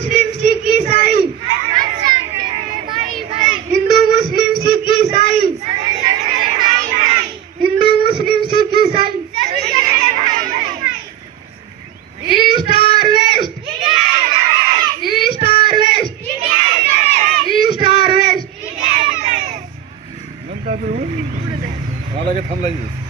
मुस्लिम सिख ईसाई हिंदू मुस्लिम सिख ईसाई हिंदू मुस्लिम सिख ईसाई ईस्ट और वेस्ट ईस्ट और वेस्ट ईस्ट और वेस्ट थाम लगे